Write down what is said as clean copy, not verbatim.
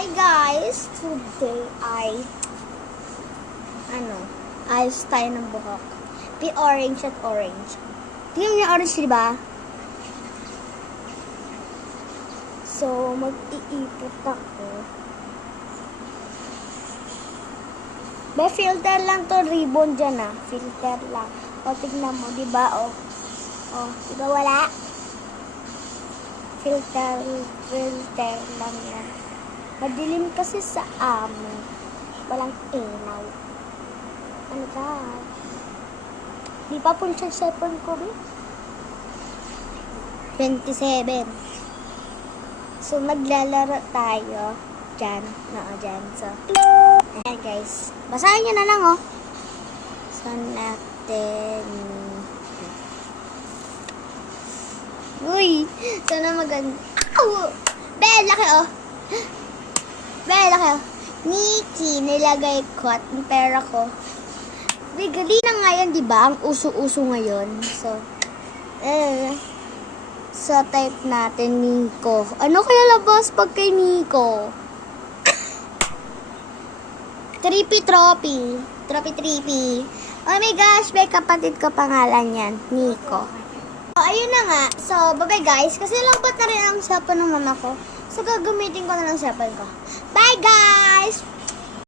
Hi guys! Today ay ayos tayo ng buhok. Orange at orange. Tingnan niyo orange, diba? So, mag-iipot ako. May filter lang to ribbon dyan ah. Filter lang. O, tignan mo, diba? O, diba wala? Filter lang yan. Madilim kasi sa amin. Walang inaw. Ano ba? Di pa po siya cellphone ko, 27. So, maglalaro tayo. Dyan. Dyan. So, ayan guys. Basahin nyo na lang, oh. So, natin. Uy! Sana maganda. Ow! Be, laki, oh. Be, laki, oh. Nikki, nilagay ko at yung pera ko. Bigali na nga yan, diba? Ang uso-uso ngayon. So, type natin Nico. Ano kaya labas pag kay Nico? Trophy. Oh my gosh, may kapatid ko pangalan yan. Nico. So, ayun na nga. So, bye-bye guys. Kasi lambat na rin ang cellphone ng mama ko. So, gagamitin ko na lang cellphone ko. Bye guys!